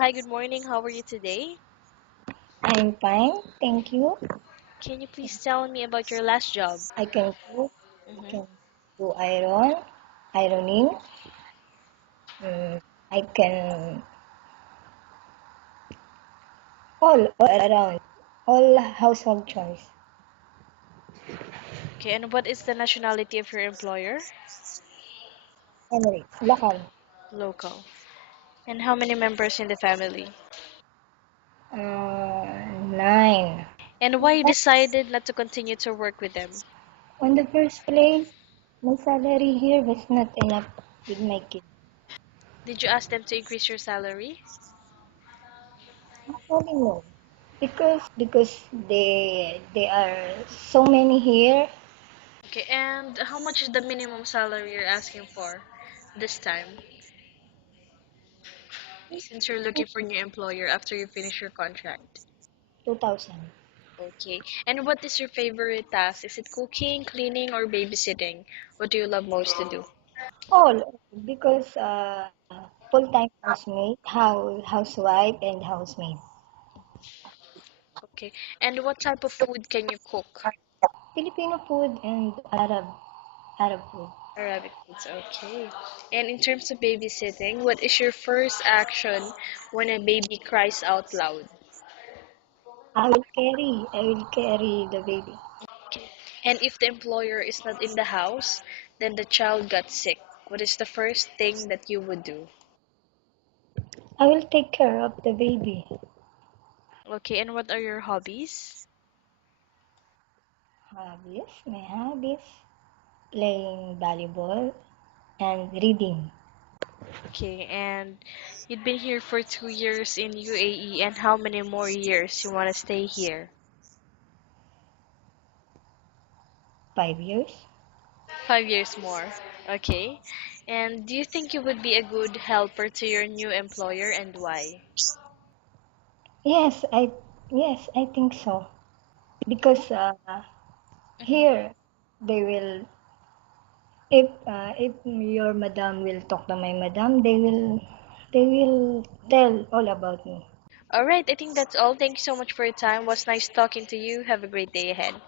Hi, good morning. How are you today? I'm fine, thank you. Can you please tell me about your last job? I can cook, I Mm-hmm. can do ironing. I can all around, all household chores. Okay, and what is the nationality of your employer? Emirates, local. Local. And how many members in the family? 9. And why you decided not to continue to work with them? On the first place, my salary here was not enough with my kids. Did you ask them to increase your salary? Actually, no. Because they are so many here. Okay, and how much is the minimum salary you're asking for this time? Since you're looking for a new employer after you finish your contract. 2,000. Okay. And what is your favorite task? Is it cooking, cleaning, or babysitting? What do you love most to do? All because full-time housewife and housemaid. Okay. And what type of food can you cook? Filipino food and Arab food. Arabic foods. Okay. And in terms of babysitting, what is your first action when a baby cries out loud? I will carry the baby. Okay. And if the employer is not in the house, then the child got sick. What is the first thing that you would do? I will take care of the baby. Okay. And what are your hobbies? My hobbies, playing volleyball and reading. Okay. And you've been here for 2 years in UAE, and how many more years you want to stay here? 5 years. 5 years more. Okay. And do you think you would be a good helper to your new employer and why? Yes, I think so. Because Hmm. here they will if your madam will talk to my madam, they will tell all about me. All right, I think that's all. Thank you so much for your time. Was nice talking to you. Have a great day ahead.